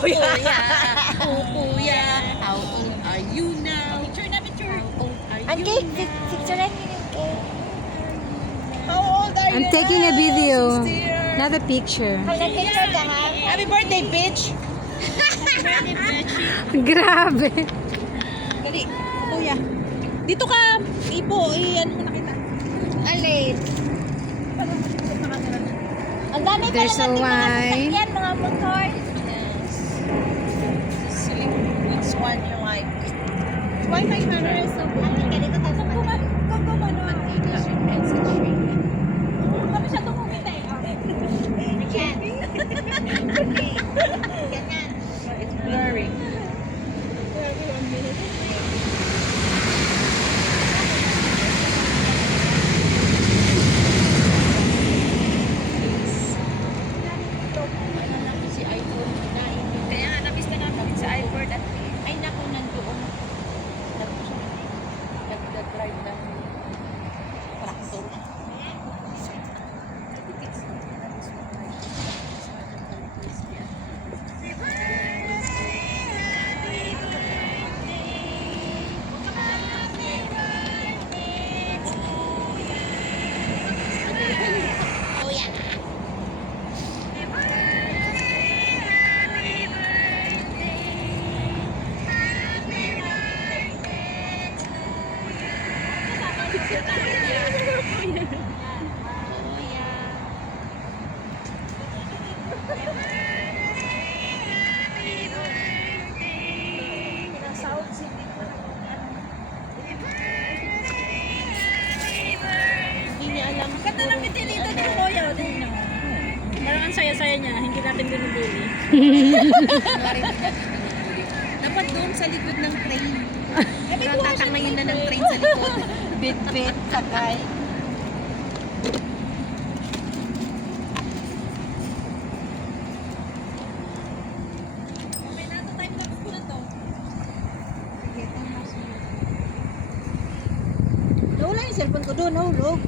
kuya. Oh, kuya. How old are you now? Picture na, picture. How old are Ang you cake, now? picturean niyo yung cake. How old are I'm you taking a now, video, sister? not a picture. Picture ka ha? Happy birthday, bitch! Happy birthday, bitch! Grabe. Dali, kuya. Dito ka, Ipo, ano mo na kita. Alin? Ang dami pala There's natin a mga wine. sasakyan, mga motor. Yes. Sleep. Which one you like? Why my camera is so good? Alin ka dito tayo sa kanila. Mantika and message ring. Kami siya tumumita eh. Ayan. Okay. Ganyan. It's blurry. Si iPhone kinain yun. Kaya nga, nabis ka namin sa iPhone at ay naku, nandoon. Nag-drive ng traktor. Hindi niya alam. Ganda ng bitilita ni Kuya. Parang ang saya-saya niya, hindi natin binubuli. Dapat doon sa likod ng train. Tatangayin na ng train sa likod. Bit-bit, sakay. Okay na ito, time lapse ko na to. Nawala yung cellphone ko doon, nahulog.